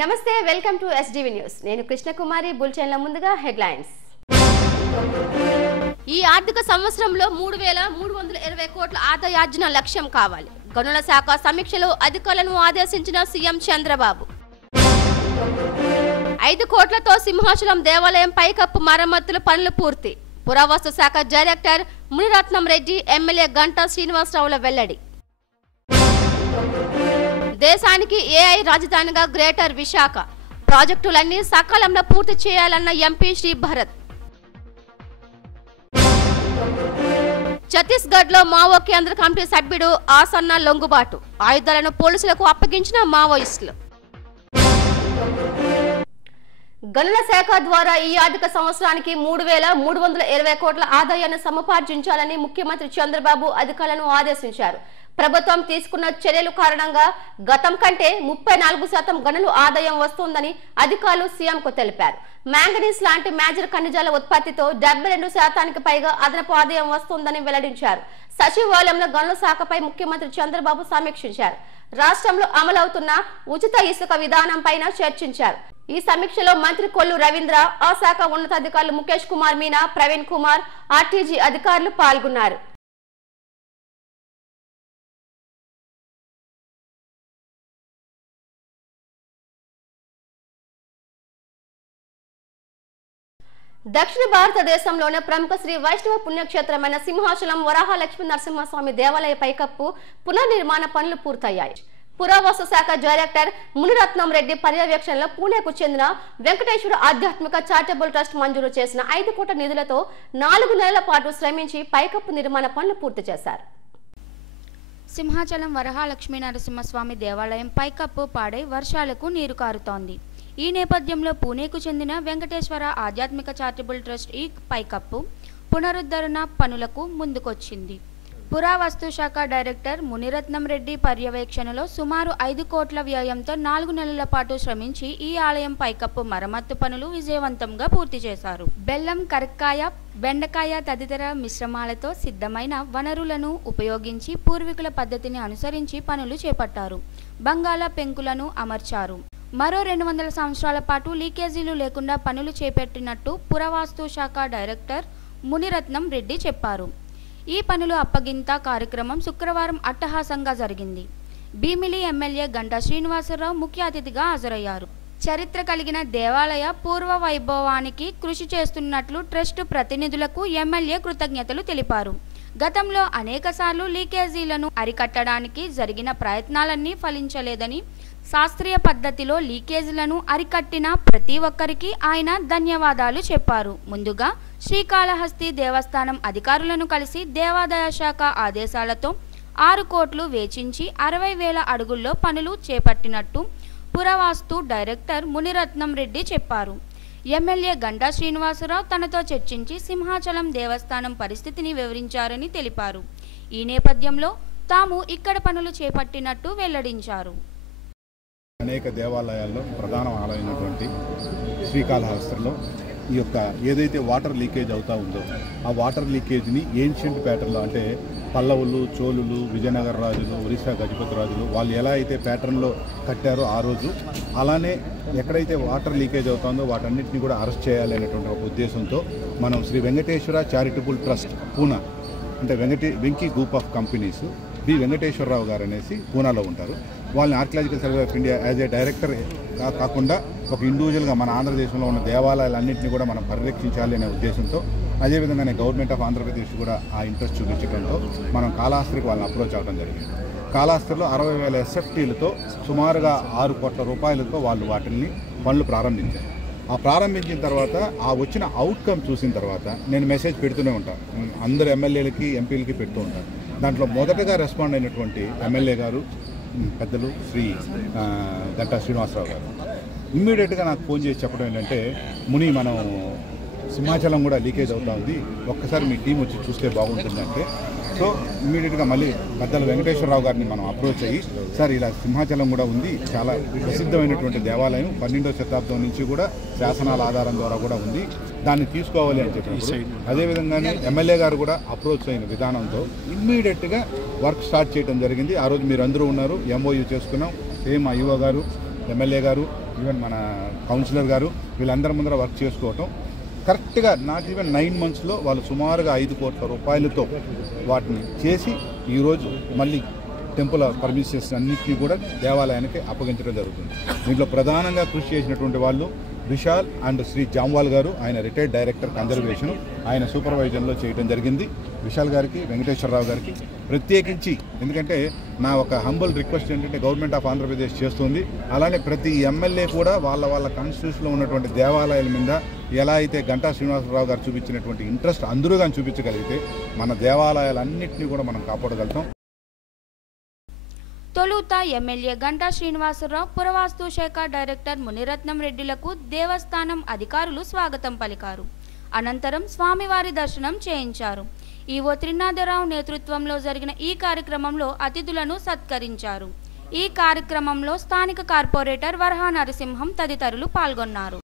నమస్తే welcome to SDV news నేను కృష్ణకుమారి బులెటిన్ల ముందుగా హెడ్లైన్స్ ఈ ఆర్థిక సంవత్సరంలో 3320 కోట్ల ఆదాయార్జన లక్ష్యం కావాలి గనుల శాఖ సమీక్షలో అధికారులను ఆదేశించిన సీఎం చంద్రబాబు 5 కోట్లతో సింహాచలం దేవాలయం పైకప్పు మరమ్మతుల పనులు పూర్తి పురావస్తు శాఖ డైరెక్టర్ మునిరత్నం రెడ్డి ఎమ్మెల్యే గంటా శ్రీనివాసరావుల వెల్లడి దేశానికి ఏఐ రాజధానిగా గ్రేటర్ విశాఖ ప్రాజెక్టులన్నీ సకాలంలో పూర్తి చేయాలన్న ఎంపీ శ్రీ భరత్ ఛత్తీస్గఢ్ లో మావో కేంద్ర కమిటీ సభ్యుడు ఆసన్న లొంగుబాటు ఆయుధాలను పోలీసులకు అప్పగించిన మావోయిస్టులు గనుల శాఖ ద్వారా ఈ ఆర్థిక సంవత్సరానికి 3320 కోట్ల ఆదాయాన్ని సముపార్జించాలని ముఖ్యమంత్రి చంద్రబాబు అధికారులను ఆదేశించారు ప్రభుత్వం తీసుకున్న చర్యల కారణంగా గతం కంటే 34% గనులు ఆదాయం వస్తుందని అధికారులు సీఎంకు తెలిపారు మ్యాంగనీస్ లాంటి మేజర్ ఖనిజాల ఉత్పత్తితో 72% పైగా అదనపు ఆదాయం వస్తుందని వెల్లడించారు సచివాలయంలో గనుల శాఖపై ముఖ్యమంత్రి చంద్రబాబు సమీక్షించారు రాష్ట్రంలో అమలవుతున్న ఉచిత ఇసుక విధానంపైన చర్చించారు ఈ సమీక్షలో మంత్రి కొల్లు రవీంద్ర ఆ శాఖ ఉన్నతాధికారులు ముఖేష్ కుమార్ మీనా ప్రవీణ్ కుమార్ ఆర్టీజీ అధికారులు పాల్గొన్నారు దక్షిణ భారతదేశంలోనే ప్రముఖ శ్రీ వైష్ణవ పుణ్యక్షేత్రమైన సింహాచలం వరాహ లక్ష్మీ నరసింహస్వామి దేవాలయ పైకప్పు పునర్నిర్మాణ పనులు పూర్తయ్యాయి పురావస్తు శాఖ డైరెక్టర్ మునిరత్నం రెడ్డి పర్యవేక్షణలో పూణేకు చెందిన వెంకటేశ్వర ఆధ్యాత్మిక చారిటబుల్ ట్రస్ట్ మంజూరు చేసిన 5 కోట్ల నిధులతో 4 నెలల పాటు శ్రమించి పైకప్పు నిర్మాణ పనులు పూర్తి చేశారు సింహాచలం వరాహ లక్ష్మీ నరసింహస్వామి దేవాలయం పైకప్పు పాడై వర్షాలకు నీరు కారుతోంది ఈ నేపథ్యంలో పూణేకు చెందిన వెంకటేశ్వర ఆధ్యాత్మిక చారిటబుల్ ట్రస్ట్ ఈ పైకప్పు పునరుద్ధరణ పనులకు ముందుకొచ్చింది పురావస్తు శాఖ డైరెక్టర్ మునిరత్నం రెడ్డి పర్యవేక్షణలో సుమారు 5 కోట్ల వ్యయంతో 4 నెలల పాటు శ్రమించి ఈ ఆలయం పైకప్పు మరమ్మత్తు పనులు విజయవంతంగా పూర్తి చేశారు బెల్లం కరక్కాయ బెండకాయ తదితర మిశ్రమాలతో సిద్ధమైన వనరులను ఉపయోగించి పూర్వీకుల పద్ధతిని అనుసరించి పనులు చేపట్టారు బంగాళ పెంకులను అమర్చారు మరో 200 సంవత్సరాల పాటు లీకేజీలు లేకుండా పనులు చేపట్టినట్టు పురావస్తు శాఖ డైరెక్టర్ మునిరత్నం రెడ్డి చెప్పారు ఈ పనులు అప్పగింత కార్యక్రమం శుక్రవారం అట్టహాసంగా జరిగింది భీమిలి ఎమ్మెల్యే గంటా శ్రీనివాసరావు ముఖ్య అతిథిగా హాజరయ్యారు చరిత్ర కలిగిన దేవాలయ పూర్వ వైభవానికి కృషి చేస్తున్నట్లు ట్రస్ట్ ప్రతినిధులకు ఎమ్మెల్యే కృతజ్ఞతలు తెలిపారు గతంలో అనేకసార్లు లీకేజీలను అరికట్టడానికి జరిగిన ప్రయత్నాలన్నీ ఫలించలేదని శాస్త్రీయ పద్ధతిలో లీకేజీలను అరికట్టిన ప్రతి ఒక్కరికి ఆయన ధన్యవాదాలు చెప్పారు ముందుగా శ్రీకాళహస్తి దేవస్థానం అధికారులను కలిసి దేవాదాయ శాఖ ఆదేశాలతో 6 కోట్లు వేచించి 60,000 అడుగుల్లో పనులు చేపట్టినట్టు పురావస్తు డైరెక్టర్ మునిరత్నం రెడ్డి చెప్పారు ఎమ్మెల్యే గంటా శ్రీనివాసరావు తనతో చర్చించి సింహాచలం దేవస్థానం పరిస్థితిని వివరించారని తెలిపారు ఈ నేపథ్యంలో తాము ఇక్కడ పనులు చేపట్టినట్టు వెల్లడించారు అనేక దేవాలయాల్లో ప్రధాన ఆలయమైనటువంటి శ్రీకాళహస్తిలో ఈ యొక్క ఏదైతే వాటర్ లీకేజ్ అవుతూ ఉందో ఆ వాటర్ లీకేజ్ని ఏన్షియంట్ ప్యాటర్న్లో అంటే పల్లవులు చోళులు విజయనగర రాజులు ఒరిస్సా గజపతి రాజులు వాళ్ళు ఎలా అయితే ప్యాటర్న్లో కట్టారో ఆ రోజు అలానే ఎక్కడైతే వాటర్ లీకేజ్ అవుతుందో వాటన్నిటిని కూడా అరెస్ట్ చేయాలి అనేటువంటి ఒక ఉద్దేశంతో మనం శ్రీ వెంకటేశ్వర చారిటబుల్ ట్రస్ట్ పూనా అంటే Venky group of companies B Venkateswararao గారు అనేసి పూనాలో ఉంటారు వాళ్ళని archaeological survey of India as a director కాకుండా ఒక ఇండివిజువల్గా మన ఆంధ్రదేశంలో ఉన్న దేవాలయాలన్నింటినీ కూడా మనం పరిరక్షించాలి అనే ఉద్దేశంతో అదేవిధంగానే గవర్నమెంట్ ఆఫ్ ఆంధ్రప్రదేశ్ కూడా ఆ ఇంట్రెస్ట్ చూపించడంతో మనం కాళహస్తికి వాళ్ళని అప్రోచ్ అవ్వడం జరిగింది కాళహస్తిలో 60,000 SFTలతో సుమారుగా 6 కోట్ల రూపాయలతో వాళ్ళు వాటిని పనులు ప్రారంభించారు ఆ ప్రారంభించిన తర్వాత ఆ వచ్చిన అవుట్కమ్ చూసిన తర్వాత నేను మెసేజ్ పెడుతూనే ఉంటాను అందరు ఎమ్మెల్యేలకి ఎంపీలకి పెడుతూ ఉంటాను దాంట్లో మొదటగా రెస్పాండ్ అయినటువంటి ఎమ్మెల్యే గారు పెద్దలు శ్రీ గంటా శ్రీనివాసరావు గారు ఇమ్మీడియట్గా నాకు ఫోన్ చేసి చెప్పడం ఏంటంటే ముని మనం సింహాచలం కూడా లీకేజ్ అవుతా ఉంది ఒక్కసారి మీ టీం వచ్చి చూస్తే బాగుంటుందంటే సో ఇమ్మీడియట్గా మళ్ళీ పెద్దల వెంకటేశ్వరరావు గారిని మనం అప్రోచ్ అయ్యి సార్ ఇలా సింహాచలం కూడా ఉంది చాలా ప్రసిద్ధమైనటువంటి దేవాలయం 12వ శతాబ్దం నుంచి కూడా శాసనాల ఆధారం ద్వారా కూడా ఉంది దాన్ని తీసుకోవాలి అని చెప్పినప్పుడు అదేవిధంగానే ఎమ్మెల్యే గారు కూడా అప్రోచ్ అయిన విధానంతో ఇమ్మీడియట్గా వర్క్ స్టార్ట్ చేయడం జరిగింది ఆ రోజు మీరు అందరూ ఉన్నారు MOU చేసుకున్నాం సేమ్ IO గారు ఎమ్మెల్యే గారు ఈవెన్ మన కౌన్సిలర్ గారు వీళ్ళందరి ముందర వర్క్ చేసుకోవటం కరెక్ట్గా నాట్ ఈవెన్ 9 monthsలో వాళ్ళు సుమారుగా 5 కోట్ల రూపాయలతో వాటిని చేసి ఈరోజు మళ్ళీ టెంపుల్ పర్మిషన్స్ అన్నింటినీ కూడా దేవాలయానికి అప్పగించడం జరుగుతుంది. దీంట్లో ప్రధానంగా కృషి చేసినటువంటి వాళ్ళు విశాల్ అండ్ శ్రీ జామ్వాల్ గారు, ఆయన రిటైర్డ్ డైరెక్టర్ కన్జర్వేషన్, ఆయన సూపర్వైజన్లో చేయడం జరిగింది. విశాల్ గారికి, వెంకటేశ్వరరావు గారికి ప్రత్యేకించి, ఎందుకంటే నా ఒక హంబల్ రిక్వెస్ట్ ఏంటంటే గవర్నమెంట్ ఆఫ్ ఆంధ్రప్రదేశ్ చేస్తుంది, అలానే ప్రతి ఎమ్మెల్యే కూడా వాళ్ళ కాన్స్టిట్యూషన్లో ఉన్నటువంటి దేవాలయాల మీద ఎలా అయితే గంటా శ్రీనివాసరావు గారు చూపించినటువంటి ఇంట్రెస్ట్ అందరూ కానీ చూపించగలిగితే మన దేవాలయాలన్నింటినీ కూడా మనం కాపాడగలుగుతాం. తొలుత ఎమ్మెల్యే గంటా శ్రీనివాసరావు, పురవాస్తు శాఖ డైరెక్టర్ మునిరత్నం రెడ్డిలకు దేవస్థానం అధికారులు స్వాగతం పలికారు. అనంతరం స్వామివారి దర్శనం చేయించారు. ఈవో త్రినాథరావు నేతృత్వంలో జరిగిన ఈ కార్యక్రమంలో అతిథులను సత్కరించారు. ఈ కార్యక్రమంలో స్థానిక కార్పొరేటర్ వరహా నరసింహం తదితరులు పాల్గొన్నారు.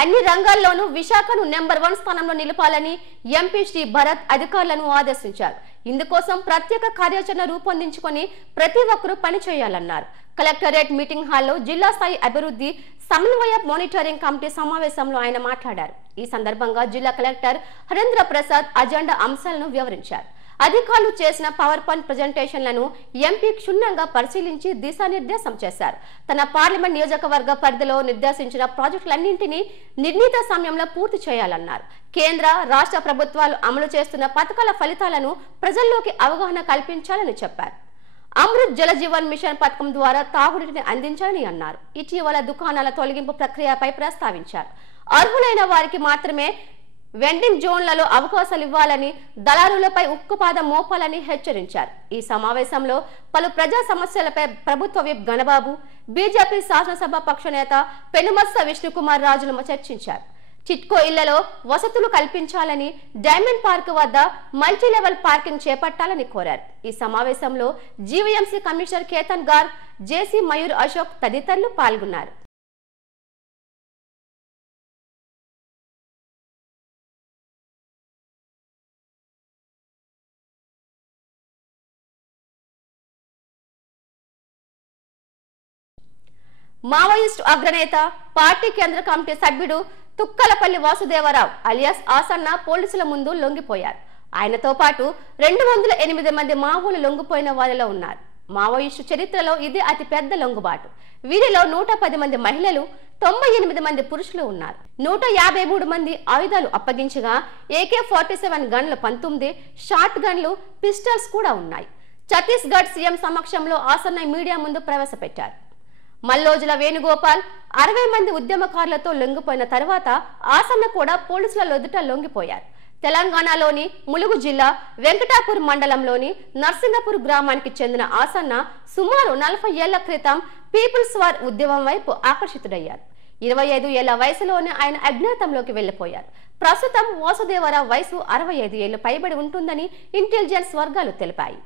అన్ని రంగాల్లోనూ విశాఖను నెంబర్ 1 స్థానంలో నిలపాలని ఎంపీ శ్రీ భరత్ అధికారులను ఆదేశించారు. ఇందుకోసం ప్రత్యేక కార్యాచరణ రూపొందించుకొని ప్రతి ఒక్కరూ పనిచేయాలన్నారు. కలెక్టరేట్ మీటింగ్ హాల్లో జిల్లా స్థాయి అభివృద్ధి సమన్వయ మానిటరింగ్ కమిటీ సమావేశంలో ఆయన మాట్లాడారు. ఈ సందర్భంగా జిల్లా కలెక్టర్ హరేంద్ర ప్రసాద్ అజెండా అంశాలను వివరించారు. అధికారులు చేసిన పవర్ పాయింట్ ప్రజెంటేషన్లను ఎంపీ క్షుణ్ణంగా పరిశీలించి దిశానిర్దేశం చేశారు. తన పార్లమెంట్ నియోజకవర్గ పరిధిలో నిర్దేశించిన ప్రాజెక్టులన్నింటినీ నిర్ణీత సమయంలో పూర్తి చేయాలన్నారు. కేంద్ర రాష్ట్ర ప్రభుత్వాలు అమలు చేస్తున్న పథకాల ఫలితాలను ప్రజల్లోకి అవగాహన కల్పించాలని చెప్పారు. అమృత్ జల జీవన్ మిషన్ పథకం ద్వారా తాగునీటిని అందించాలని అన్నారు. ఇటీవల దుకాణాల తొలగింపు ప్రక్రియపై ప్రస్తావించారు. అర్హులైన వారికి మాత్రమే వెండింగ్ జోన్లలో అవకాశాలు ఇవ్వాలని, దళారులపై ఉక్కుపాదం మోపాలని హెచ్చరించారు. ఈ సమావేశంలో పలు ప్రజా సమస్యలపై ప్రభుత్వ విప్ గణబాబు, బీజేపీ శాసనసభ పక్ష నేత పెనుమత్స విష్ణుకుమార్ రాజులు చర్చించారు. చిట్కో ఇళ్లలో వసతులు కల్పించాలని, డైమండ్ పార్క్ వద్ద మల్టీ లెవెల్ పార్కింగ్ చేపట్టాలని కోరారు. ఈ సమావేశంలో జీవీఎంసీ కమిషనర్ కేతన్ గార్, జేసీ మయూర్ అశోక్ తదితరులు పాల్గొన్నారు. మావోయిస్టు అగ్రనేత, పార్టీ కేంద్ర కమిటీ సభ్యుడు తుక్కలపల్లి వాసుదేవరావు అలియాస్ ఆసన్న పోలీసుల ముందు లొంగిపోయారు. ఆయనతో పాటు 208 మంది మావోలు లొంగిపోయిన వారిలో ఉన్నారు. మావోయిస్టు చరిత్రలో ఇది అతి పెద్ద లొంగుబాటు. వీరిలో 110 మంది మహిళలు, 98 మంది పురుషులు ఉన్నారు. 153 మంది ఆయుధాలు అప్పగించగా AK-47 గన్లు 19, షార్ట్ గన్లు, పిస్టల్స్ కూడా ఉన్నాయి. ఛత్తీస్గఢ్ సీఎం సమక్షంలో ఆసన్న మీడియా ముందు ప్రవేశపెట్టారు. మల్లోజుల వేణుగోపాల్ 60 మంది ఉద్యమకారులతో లొంగిపోయిన తర్వాత ఆసన్న కూడా పోలీసుల ఎదుట లొంగిపోయారు. తెలంగాణలోని ములుగు జిల్లా వెంకటాపూర్ మండలంలోని నర్సింగపూర్ గ్రామానికి చెందిన ఆసన్న సుమారు 40 ఏళ్ల క్రితం పీపుల్స్ వార్ ఉద్యమం వైపు ఆకర్షితుడయ్యారు. 25 ఏళ్ల వయసులోనే ఆయన అజ్ఞాతంలోకి వెళ్లిపోయారు. ప్రస్తుతం వాసుదేవరావు వయసు 65 ఏళ్లు పైబడి ఉంటుందని ఇంటెలిజెన్స్ వర్గాలు తెలిపాయి.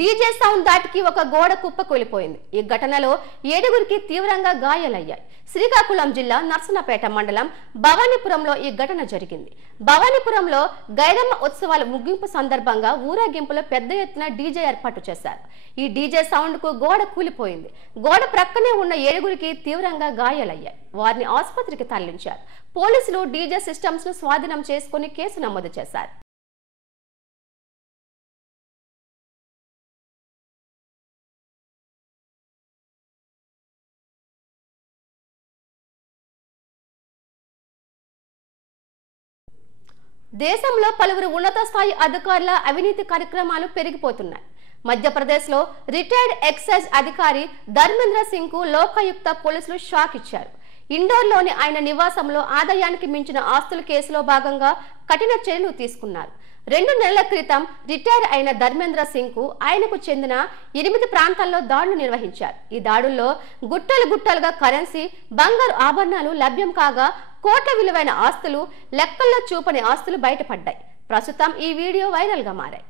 డీజే సౌండ్ దాటికి ఒక గోడ కుప్ప కూలిపోయింది. ఈ ఘటనలో 7గురికి తీవ్రంగా గాయాలయ్యాయి. శ్రీకాకుళం జిల్లా నర్సనపేట మండలం భవానీపురంలో ఈ ఘటన జరిగింది. భవానీపురంలో గైరమ్మ ఉత్సవాల ముగింపు సందర్భంగా ఊరేగింపులో పెద్ద ఎత్తున డీజే ఏర్పాటు చేశారు. ఈ డీజే సౌండ్ కు గోడ కూలిపోయింది. గోడ ప్రక్కనే ఉన్న 7గురికి తీవ్రంగా గాయాలయ్యాయి. వారిని ఆసుపత్రికి తరలించారు. పోలీసులు డీజే సిస్టమ్స్ ను స్వాధీనం చేసుకుని కేసు నమోదు చేశారు. దేశంలో పలువురు ఉన్నత స్థాయి అధికారుల అవినీతి కార్యక్రమాలు పెరిగిపోతున్నాయి. మధ్యప్రదేశ్లో రిటైర్డ్ ఎక్సైజ్ అధికారి ధర్మేంద్ర సింగ్ కు లోకాయుక్త పోలీసులు షాక్ ఇచ్చారు. ఇండోర్లోని ఆయన నివాసంలో ఆదాయానికి మించిన ఆస్తుల కేసులో భాగంగా కఠిన చర్యలు తీసుకున్నారు. 2 నెలల క్రితం రిటైర్ అయిన ధర్మేంద్ర సింగ్ కు ఆయనకు చెందిన 8 ప్రాంతాల్లో దాడులు నిర్వహించారు. ఈ దాడుల్లో గుట్టలుగా కరెన్సీ, బంగారు ఆభరణాలు లభ్యం కాగా కోట్ల విలువైన ఆస్తులు, లెక్కల్లో చూపని ఆస్తులు బయటపడ్డాయి. ప్రస్తుతం ఈ వీడియో వైరల్ గా మారాయి.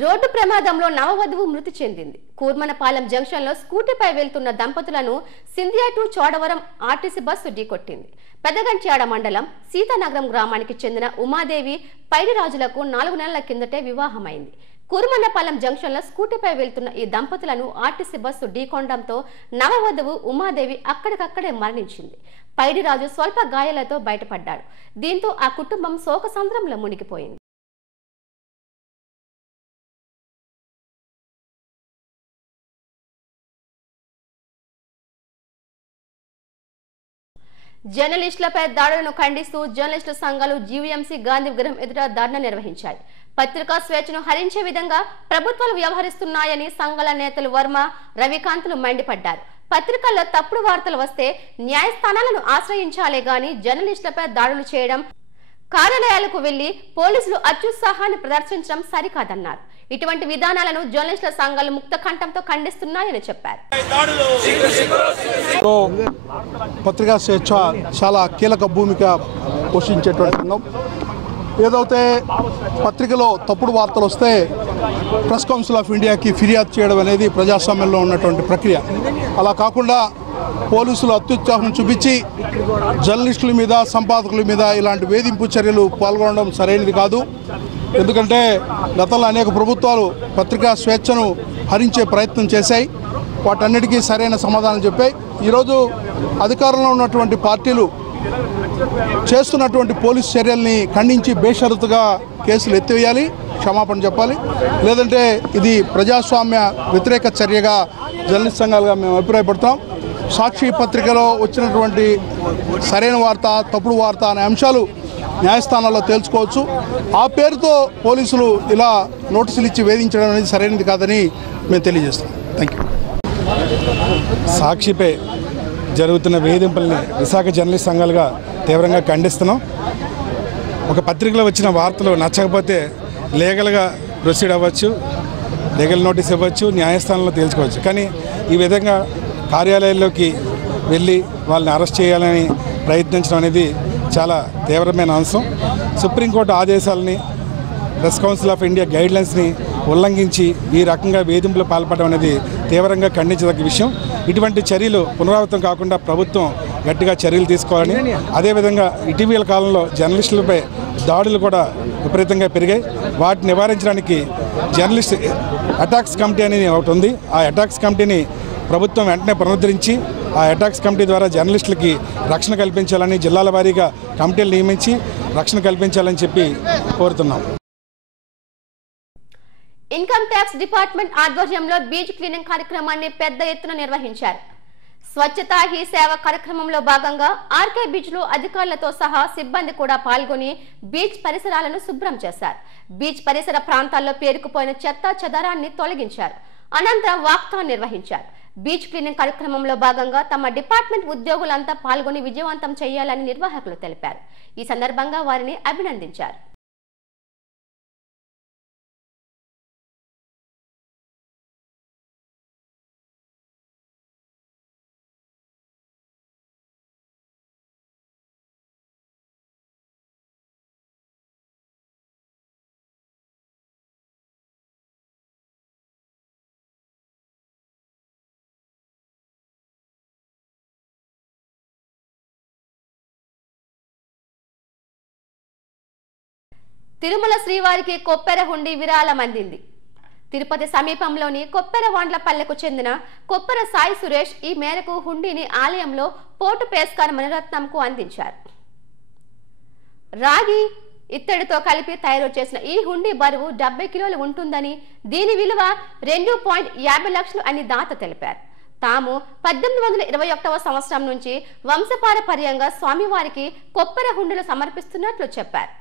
రోడ్డు ప్రమాదంలో నవవధువు మృతి చెందింది. కూర్మనపాలెం జంక్షన్లో స్కూటీపై వెళ్తున్న దంపతులను Scindia to Chodavaram RTC bus ఢీకొట్టింది. పెదగంట్యాడ మండలం సీతానగరం గ్రామానికి చెందిన ఉమాదేవి పైడిరాజులకు 4 నెలల కిందటే వివాహమైంది. కూర్మనపాలెం జంక్షన్లో స్కూటీపై వెళ్తున్న ఈ దంపతులను ఆర్టీసీ బస్సు ఢీకొనడంతో నవవధువు ఉమాదేవి అక్కడికక్కడే మరణించింది. పైడిరాజు స్వల్ప గాయాలతో బయటపడ్డాడు. దీంతో ఆ కుటుంబం శోకసంద్రంలో మునిగిపోయింది. జర్నలిస్టులపై దాడులను ఖండిస్తూ జర్నలిస్టుల సంఘాలు జీవీఎంసీ గాంధీ విగ్రహం ఎదుట ధర్నా నిర్వహించాయి. పత్రికా స్వేచ్ఛను హరించే విధంగా ప్రభుత్వాలు వ్యవహరిస్తున్నాయని సంఘాల నేతలు వర్మ, రవికాంత్లు మండిపడ్డారు. పత్రికల్లో తప్పుడు వార్తలు వస్తే న్యాయస్థానాలను ఆశ్రయించాలే గాని జర్నలిస్టులపై దాడులు చేయడం, కార్యాలయాలకు వెళ్లి పోలీసులు అత్యుత్సాహాన్ని ప్రదర్శించడం సరికాదన్నారు. ఇటువంటి విధానాలను జర్నలిస్టుల సంఘాలు ముక్త కంఠంతో ఖండిస్తున్నాయని చెప్పారు. పత్రికా స్వేచ్ఛ చాలా కీలక భూమిక పోషించేటువంటి సంఘం. ఏదైతే పత్రికలో తప్పుడు వార్తలు వస్తే ప్రెస్ కౌన్సిల్ ఆఫ్ ఇండియాకి ఫిర్యాదు చేయడం అనేది ప్రజాస్వామ్యంలో ఉన్నటువంటి ప్రక్రియ. అలా కాకుండా పోలీసులు అత్యుత్సాహం చూపించి జర్నలిస్టుల మీద, సంపాదకుల మీద ఇలాంటి వేధింపు చర్యలు పాల్గొనడం సరైనది కాదు. ఎందుకంటే గతంలో అనేక ప్రభుత్వాలు పత్రికా స్వేచ్ఛను హరించే ప్రయత్నం చేశాయి. వాటన్నిటికీ సరైన సమాధానం చెప్పాయి. ఈరోజు అధికారంలో ఉన్నటువంటి పార్టీలు చేస్తున్నటువంటి పోలీసు చర్యల్ని ఖండించి బేషరతుగా కేసులు ఎత్తివేయాలి, క్షమాపణ చెప్పాలి. లేదంటే ఇది ప్రజాస్వామ్య వ్యతిరేక చర్యగా జర్నలిస్ట్ సంఘాలుగా మేము అభిప్రాయపడతాం. సాక్షి పత్రికలో వచ్చినటువంటి సరైన వార్త, తప్పుడు వార్త అనే అంశాలు న్యాయస్థానాల్లో తేల్చుకోవచ్చు. ఆ పేరుతో పోలీసులు ఇలా నోటీసులు ఇచ్చి వేధించడం అనేది సరైనది కాదని మేము తెలియజేస్తాం. Thank you. సాక్షిపై జరుగుతున్న వేధింపుల్ని విశాఖ జర్నలిస్ట్ సంఘాలుగా తీవ్రంగా ఖండిస్తున్నాం. ఒక పత్రికలో వచ్చిన వార్తలు నచ్చకపోతే లీగల్గా ప్రొసీడ్ అవ్వచ్చు, లీగల్ నోటీస్ ఇవ్వచ్చు, న్యాయస్థానంలో తేల్చుకోవచ్చు. కానీ ఈ విధంగా కార్యాలయాల్లోకి వెళ్ళి వాళ్ళని అరెస్ట్ చేయాలని ప్రయత్నించడం అనేది చాలా తీవ్రమైన అంశం. సుప్రీంకోర్టు ఆదేశాలని, ప్రెస్ కౌన్సిల్ ఆఫ్ ఇండియా గైడ్లైన్స్ని ఉల్లంఘించి ఈ రకంగా వేధింపులు పాల్పడడం అనేది తీవ్రంగా ఖండించదగ్గ విషయం. ఇటువంటి చర్యలు పునరావృతం కాకుండా ప్రభుత్వం గట్టిగా చర్యలు తీసుకోవాలని, అదేవిధంగా ఇటీవల కాలంలో జర్నలిస్టులపై దాడులు కూడా విపరీతంగా పెరిగాయి. వాటిని నివారించడానికి జర్నలిస్ట్ అటాక్స్ కమిటీ అనేది ఒకటి ఉంది. ఆ అటాక్స్ కమిటీని ప్రభుత్వం వెంటనే పునరుద్ధరించి ఆ అటాక్స్ కమిటీ ద్వారా జర్నలిస్టులకి రక్షణ కల్పించాలని, జిల్లాల వారీగా కమిటీలు నియమించి రక్షణ కల్పించాలని చెప్పి కోరుతున్నాం. ఇన్కమ్ ట్యాక్స్ డిపార్ట్మెంట్ ఆధ్వర్యంలో బీచ్ క్లీనింగ్ కార్యక్రమాన్ని పెద్ద ఎత్తున నిర్వహించారు. స్వచ్ఛతా హీ సేవ కార్యక్రమంలో భాగంగా ఆర్కే బీచ్ లో అధికారులతో సహా సిబ్బంది కూడా పాల్గొని బీచ్ పరిసరాలను శుభ్రం చేశారు. బీచ్ పరిసర ప్రాంతాల్లో పేరుకుపోయిన చెత్త చెదారాన్ని తొలగించారు. అనంతరం వాక్థాన్ నిర్వహించారు. బీచ్ క్లీనింగ్ కార్యక్రమంలో భాగంగా తమ డిపార్ట్మెంట్ ఉద్యోగులంతా పాల్గొని విజయవంతం చేయాలని నిర్వాహకులు తెలిపారు. ఈ సందర్భంగా వారిని అభినందించారు. తిరుమల శ్రీవారికి కొప్పెర హుండీ విరాళం అందింది. తిరుపతి సమీపంలోని కొప్పెరవాండ్లపల్లెకు చెందిన కొప్పెర సాయి సురేష్ ఈ మేరకు హుండీని ఆలయంలో పోటు పేస్కార్ మణిరత్నంకు అందించారు. రాగి, ఇత్తడితో కలిపి తయారు చేసిన ఈ హుండీ బరువు 70 కిలోలు ఉంటుందని, దీని విలువ 2.50 లక్షలు అని దాత తెలిపారు. తాము 1821వ సంవత్సరం నుంచి వంశపారపర్యంగా స్వామివారికి కొప్పెర హుండీలు సమర్పిస్తున్నట్లు చెప్పారు.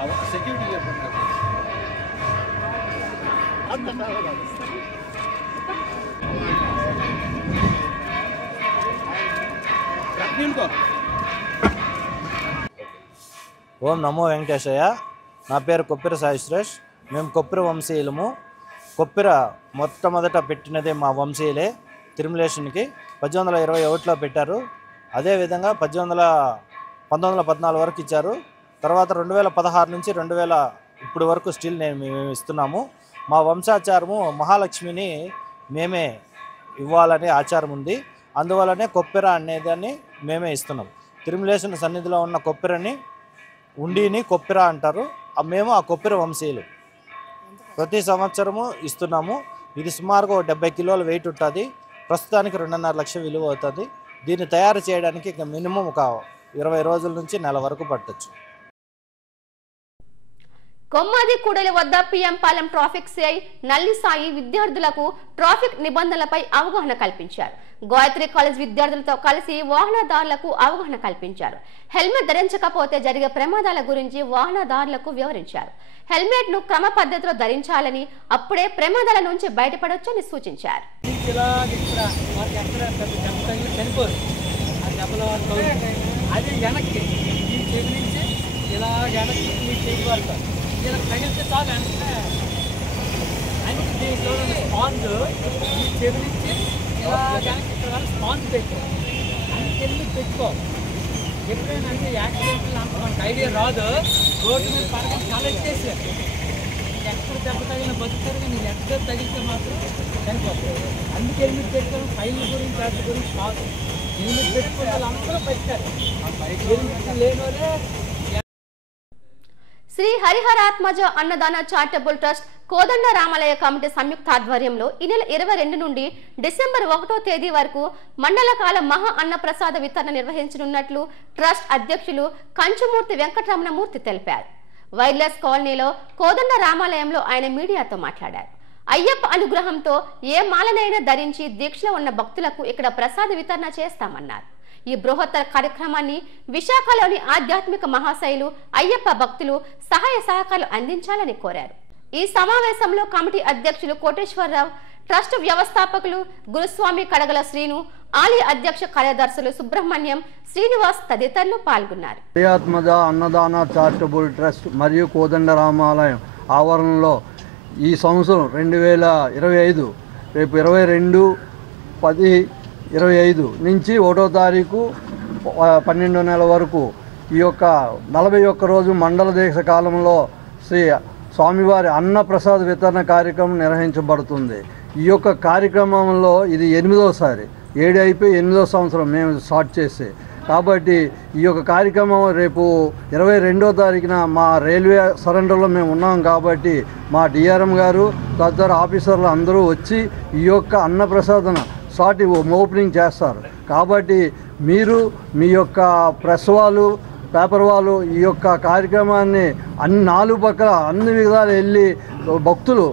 ఓం నమో వెంకటేశయ్య. నా పేరు కొప్పిర సాయి సురేష్. మేము కొప్పిర వంశీయులము. కొప్పిర మొట్టమొదట పెట్టినదే మా వంశీయులే. తిరుమలేషన్కి 1821లో పెట్టారు. అదేవిధంగా 1914 వరకు ఇచ్చారు. తర్వాత 2016 నుంచి 2000 ఇప్పుడు వరకు స్టిల్ మేము ఇస్తున్నాము. మా వంశాచారము మహాలక్ష్మిని మేమే ఇవ్వాలనే ఆచారం ఉంది. అందువల్లనే కొప్పిర అనేదాన్ని మేమే ఇస్తున్నాం. తిరుమలేషన్ సన్నిధిలో ఉన్న కొప్పిరని ఉండిని కొప్పిర అంటారు. మేము ఆ కొప్పిర వంశీయులు. ప్రతి సంవత్సరము ఇస్తున్నాము. ఇది సుమారుగా 70 కిలోల వెయిట్ ఉంటుంది. ప్రస్తుతానికి 2.5 లక్షల విలువ అవుతుంది. దీన్ని తయారు చేయడానికి మినిమం ఒక 20 రోజుల నుంచి నెల వరకు పట్టొచ్చు. కొమ్మాది కూడలి వద్ద పిఎం పాలెం ట్రాఫిక్ సిఐ నల్లి సాయి విద్యార్థులకు ట్రాఫిక్ నిబంధనలపై అవగాహన కల్పించారు. గాయత్రి కాలేజ్ విద్యార్థులతో కలిసి వాహనదారులకు అవగాహన కల్పించారు. హెల్మెట్ ధరించకపోతే జరిగే ప్రమాదాల గురించి వాహనదారులకు వివరించారు. హెల్మెట్ ను క్రమ పద్ధతిలో ధరించాలని, అప్పుడే ప్రమాదాల నుంచి బయటపడొచ్చని సూచించారు. ఎప్పుడైనా అంటే యాక్సిడెంట్లు అంత మనకు ఐడియా రాదు. రోడ్డు మీద పడడం చాలా ఎత్తేసారు. ఎక్కడ దెబ్బ తగిలిన బతుకుతారు, కానీ ఎక్కడ తగిలితే మాత్రం చనిపోతారు. అందుకే హెల్మెట్ పెట్టుకోవడం ఫైన్ల గురించి వాటి గురించి కాదు. హెల్మెట్ పెట్టుకున్న వాళ్ళు అందరూ పెట్టారు. హెల్మెట్ లేనివారే. శ్రీ హరిహరాత్మజ అన్నదాన చారిటబుల్ ట్రస్ట్ కోదండ రామాలయ కమిటీ సంయుక్త ఆధ్వర్యంలో ఈ నెల 22 నుండి డిసెంబర్ 1వ తేదీ వరకు మండలకాల మహా అన్నప్రసాద వితరణ నిర్వహించనున్నట్లు ట్రస్ట్ అధ్యక్షులు కంచుమూర్తి వెంకటరమణమూర్తి తెలిపారు. వైర్లెస్ కాలనీలో కోదండ రామాలయంలో ఆయన మీడియాతో మాట్లాడారు. అయ్యప్ప అనుగ్రహంతో ఏ మాలనైనా ధరించి దీక్షలో ఉన్న భక్తులకు ఇక్కడ ప్రసాద వితరణ చేస్తామన్నారు. ఈ బృహత్తర కార్యక్రమాన్ని విశాఖలోని ఆధ్యాత్మిక మహాశైలు అయ్యప్ప భక్తులు సహాయ సహకారాలు అందించాలని కోరారు. ఈ సమావేశంలో కమిటీ అధ్యక్షులు కోటేశ్వరరావు, ట్రస్ట్ వ్యవస్థాపకులు గురుస్వామి కడగల శ్రీను, ఆలయ అధ్యక్ష కార్యదర్శులు సుబ్రహ్మణ్యం, శ్రీనివాస్ తదితరులు పాల్గొన్నారు. హరిహరాత్మజ అన్నదాన చారిటబుల్ ట్రస్ట్ మరియు కోదండ రామాలయం ఆవరణలో ఈ సంవత్సరం 2025 రేపు 22/10/25 నుంచి 1వ తారీఖు 12వ నెల వరకు ఈ యొక్క 41 రోజు మండల దీక్ష కాలంలో శ్రీ స్వామివారి అన్నప్రసాద వితరణ కార్యక్రమం నిర్వహించబడుతుంది. ఈ యొక్క కార్యక్రమంలో ఇది 8వసారి, 7 అయిపోయి 8వ సంవత్సరం మేము స్టార్ట్ చేసి. కాబట్టి ఈ యొక్క కార్యక్రమం రేపు 22వ తారీఖున మా రైల్వే సరెండర్లో మేము ఉన్నాం. కాబట్టి మా డిఆర్ఎం గారు తదితర ఆఫీసర్లు అందరూ వచ్చి ఈ యొక్క అన్నప్రసాదన స్టార్ట్ ఓపెనింగ్ చేస్తారు. కాబట్టి మీరు మీ యొక్క ప్రెస్ వాళ్ళు, పేపర్ వాళ్ళు ఈ యొక్క కార్యక్రమాన్ని అన్ని 4 పక్కల అన్ని విధాలు వెళ్ళి భక్తులు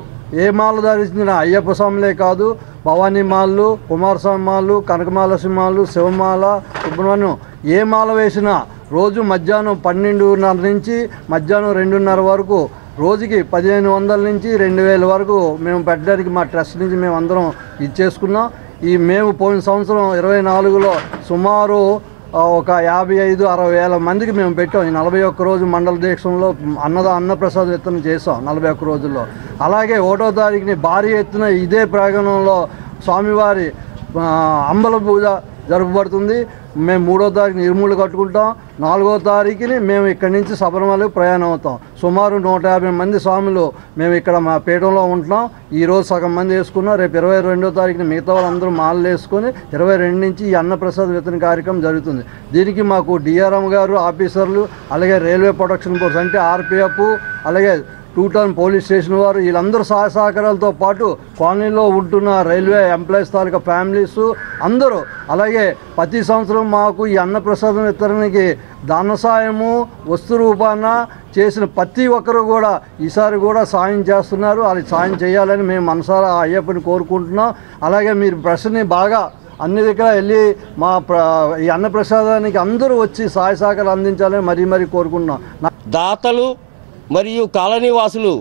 ఏ మాల ధరించిన అయ్యప్ప స్వాములే కాదు, భవానీ మాలలు, కుమారస్వామి మాలలు, కనకమహాలక్ష్మి మాలలు, శివమాల, సుబ్రహ్మణ్యం ఏ మాల వేసినా రోజు మధ్యాహ్నం 12:30 నుంచి మధ్యాహ్నం 2:30 వరకు రోజుకి 1500 నుంచి 2000 వరకు మేము పెట్టడానికి మా ట్రస్ట్ నుంచి మేము అందరం ఇచ్చేసుకున్నాం. మేము పోయిన సంవత్సరం 24లో సుమారు ఒక 55-60 వేల మందికి మేము పెట్టాం. ఈ 41 రోజు మండల దీక్షంలో అన్నప్రసాద వితరణ చేసాం 41 రోజుల్లో. అలాగే 1వ తారీఖుని భారీ ఎత్తున ఇదే ప్రాంగణంలో స్వామివారి అంబల పూజ జరుపబడుతుంది. మేము 3వ తారీఖుని ఇరుముళ్ళు కట్టుకుంటాం. 4వ తారీఖుని మేము ఇక్కడి నుంచి శబరిమలకు ప్రయాణం అవుతాం. సుమారు 150 మంది స్వాములు మేము ఇక్కడ మా పీఠంలో ఉంటున్నాం. ఈరోజు సగం మంది వేసుకున్నాం. రేపు 22వ తారీఖున మిగతా వాళ్ళందరూ మాలలు వేసుకొని 22 నుంచి ఈ అన్నప్రసాద వితరణ కార్యక్రమం జరుగుతుంది. దీనికి మాకు డిఆర్ఎం గారు, ఆఫీసర్లు, అలాగే రైల్వే ప్రొటెక్షన్ ఫోర్స్ అంటే ఆర్పిఎఫ్, అలాగే 2 టౌన్ పోలీస్ స్టేషన్ వారు వీళ్ళందరూ సహాయ సహకారాలతో పాటు కాలనీలో ఉంటున్న రైల్వే ఎంప్లాయీస్ తాలూకా ఫ్యామిలీస్ అందరూ, అలాగే ప్రతి సంవత్సరం మాకు ఈ అన్నప్రసాదం వితరణకి ధన సాయము వస్తు రూపాన చేసిన ప్రతి ఒక్కరు కూడా ఈసారి కూడా సాయం చేస్తున్నారు. అది సాయం చేయాలని మేము మనసారా అయ్యప్పని కోరుకుంటున్నాం. అలాగే మీరు ప్రశ్నని బాగా అన్ని దగ్గర వెళ్ళి మా ఈ అన్నప్రసాదానికి అందరూ వచ్చి సహాయ సహకారాలు అందించాలని మరీ కోరుకుంటున్నాం. దాతలు మరియు కాలనీ వాసులు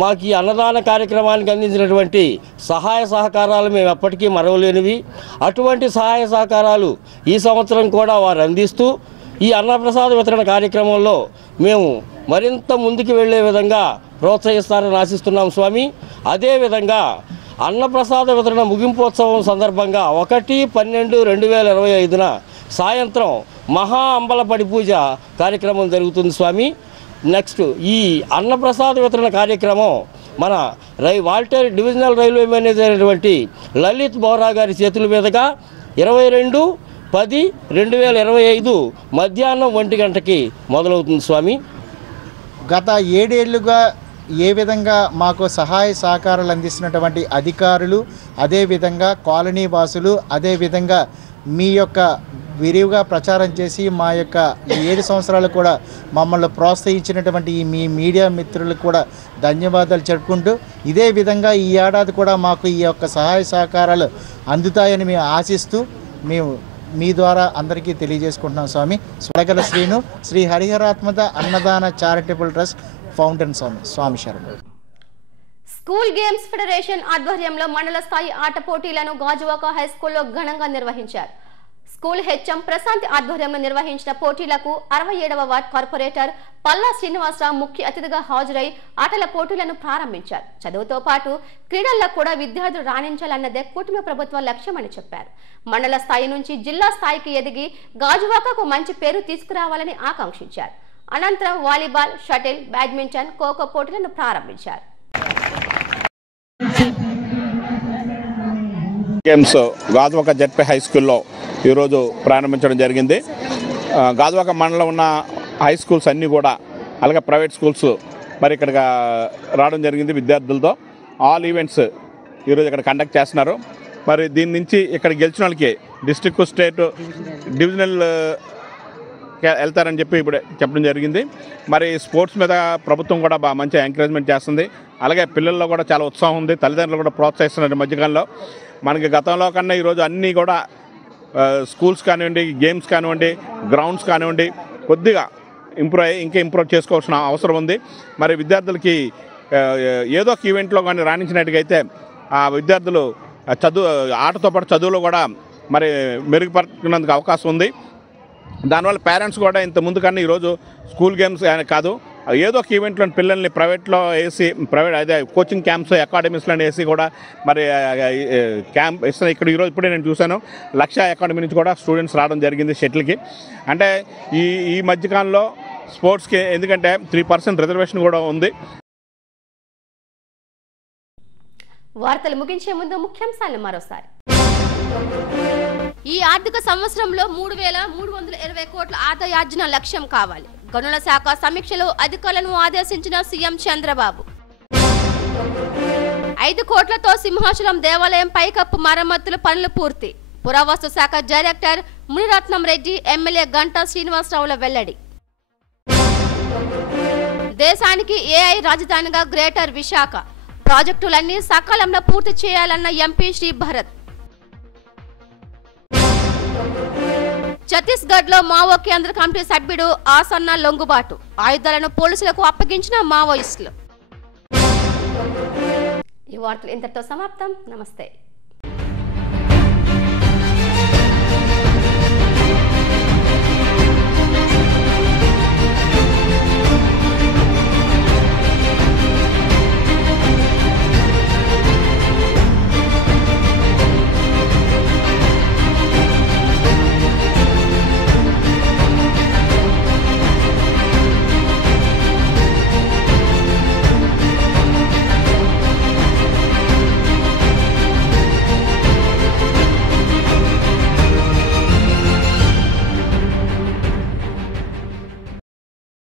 మాకు ఈ అన్నదాన కార్యక్రమానికి అందించినటువంటి సహాయ సహకారాలు మేము ఎప్పటికీ మరవలేనివి. అటువంటి సహాయ సహకారాలు ఈ సంవత్సరం కూడా వారు అందిస్తూ ఈ అన్నప్రసాద వితరణ కార్యక్రమంలో మేము మరింత ముందుకు వెళ్ళే విధంగా ప్రోత్సహిస్తారని ఆశిస్తున్నాం స్వామి. అదేవిధంగా అన్నప్రసాద వితరణ ముగింపోత్సవం సందర్భంగా 1/12/2025 సాయంత్రం మహా అంబలపడి పూజ కార్యక్రమం జరుగుతుంది స్వామి. నెక్స్ట్ ఈ అన్నప్రసాద వితరణ కార్యక్రమం మన వాల్టర్ డివిజనల్ రైల్వే మేనేజర్ అయినటువంటి లలిత్ బోహ్రా గారి చేతుల మీదుగా 22/10/2025 మధ్యాహ్నం 1 గంటకి మొదలవుతుంది స్వామి. గత 7 ఏళ్లుగా ఏ విధంగా మాకు సహాయ సహకారాలు అందిస్తున్నటువంటి అధికారులు, అదేవిధంగా కాలనీ వాసులు, అదేవిధంగా మీ యొక్క విరివిగా ప్రచారం చేసి మా యొక్క 7 సంవత్సరాలు కూడా మమ్మల్ని ప్రోత్సహించినటువంటి మీ మీడియా మిత్రులకు కూడా ధన్యవాదాలు చెప్పుకుంటూ, ఇదే విధంగా ఈ ఏడాది కూడా మాకు ఈ యొక్క సహాయ సహకారాలు అందుతాయని మేము ఆశిస్తూ మేము మీ ద్వారా అందరికీ తెలియజేసుకుంటున్నాం స్వామి. స్వరగల శ్రీను, శ్రీ హరిహరాత్మత అన్నదాన చారిటబుల్ ట్రస్ట్ ఫౌండైన్ స్వామి శరణు. స్కూల్ గేమ్స్ ఫెడరేషన్ ఆధ్వర్యంలో మండల స్థాయి ఆట పోటీలను గాజువాక హై స్కూల్లో ఘనంగా నిర్వహించారు. స్కూల్ హెచ్ఎం ప్రశాంత్ ఆధ్వర్యంలో నిర్వహించిన పోటీలకు 67వ వార్డ్ కార్పొరేటర్ పల్లా శ్రీనివాసరావు ముఖ్య అతిథిగా హాజరై ఆటల పోటీలను ప్రారంభించారు. చదువుతో పాటు క్రీడల్లో కూడా విద్యార్థులు రాణించాలన్నదే కూటమి ప్రభుత్వ లక్ష్యమని చెప్పారు. మండల స్థాయి నుంచి జిల్లా స్థాయికి ఎదిగి గాజువాకకు మంచి పేరు తీసుకురావాలని ఆకాంక్షించారు. అనంతరం వాలీబాల్, షటిల్, బ్యాడ్మింటన్, ఖోఖో పోటీలను ప్రారంభించారు. గేమ్స్ గాజువాక జెడ్పీ హై స్కూల్లో ఈరోజు ప్రారంభించడం జరిగింది. గాజువాక మండలం ఉన్న హై స్కూల్స్ అన్నీ కూడా, అలాగే ప్రైవేట్ స్కూల్స్ మరి ఇక్కడికి రావడం జరిగింది విద్యార్థులతో. ఆల్ ఈవెంట్స్ ఈరోజు ఇక్కడ కండక్ట్ చేస్తున్నారు. మరి దీని నుంచి ఇక్కడ గెలిచిన వాళ్ళకి డిస్ట్రిక్ట్, స్టేట్, డివిజనల్ వెళ్తారని చెప్పి ఇప్పుడు చెప్పడం జరిగింది. మరి స్పోర్ట్స్ మీద ప్రభుత్వం కూడా బాగా మంచి ఎంకరేజ్మెంట్ చేస్తుంది. అలాగే పిల్లల్లో కూడా చాలా ఉత్సాహం ఉంది. తల్లిదండ్రులు కూడా ప్రోత్సహిస్తున్నారు మధ్యకాలంలో. మనకి గతంలో కన్నా ఈరోజు అన్నీ కూడా స్కూల్స్ కానివ్వండి, గేమ్స్ కానివ్వండి, గ్రౌండ్స్ కానివ్వండి కొద్దిగా ఇంకా ఇంప్రూవ్ చేసుకోవాల్సిన అవసరం ఉంది. మరి విద్యార్థులకి ఏదో ఒక ఈవెంట్లో కానీ రాణించినట్టుగైతే ఆ విద్యార్థులు ఆటతో పాటు చదువులో కూడా మరి మెరుగుపరుచుకున్నందుకు అవకాశం ఉంది. దానివల్ల పేరెంట్స్ కూడా ఇంత ముందు కన్నా ఈరోజు స్కూల్ గేమ్స్ కాదు, ఏదో ఒక ఈవెంట్లో పిల్లల్ని ప్రైవేట్లో వేసి, అదే కోచింగ్ క్యాంప్స్, అకాడమీస్లో వేసి కూడా మరి క్యాంప్ ఇస్తున్నారు. ఇక్కడ ఈరోజు ఇప్పుడే నేను చూశాను, లక్ష అకాడమీ నుంచి కూడా స్టూడెంట్స్ రావడం జరిగింది షటిల్కి. అంటే ఈ మధ్యకాలంలో స్పోర్ట్స్కి ఎందుకంటే 3% రిజర్వేషన్ కూడా ఉంది. వార్తలు ముగించే ముందు ముఖ్యాంశాలు మరోసారి. ఈ ఆర్థిక సంవత్సరంలో 3,320 కోట్ల ఆదాయార్జన లక్ష్యం కావాలి. గనుల శాఖ సమీక్షలో అధికారులను ఆదేశించిన సీఎం చంద్రబాబు. 5 కోట్లతో సింహాచలం దేవాలయం పైకప్పు మరమ్మతుల పనులు పూర్తి. పురావస్తు శాఖ డైరెక్టర్ మునిరత్నం రెడ్డి, ఎమ్మెల్యే గంటా శ్రీనివాసరావుల వెల్లడి. దేశానికి ఏఐ రాజధానిగా గ్రేటర్ విశాఖ, ప్రాజెక్టులన్నీ సకాలంలో పూర్తి చేయాలన్న ఎంపీ శ్రీ భరత్. ఛత్తీస్గఢ్ లో మావో కేంద్ర కమిటీ సభ్యుడు ఆసన్న లొంగుబాటు, ఆయుధాలను పోలీసులకు అప్పగించిన మావోయిస్టులు. ఈ వార్తలు ఇంతటితో సమాప్తం. నమస్తే.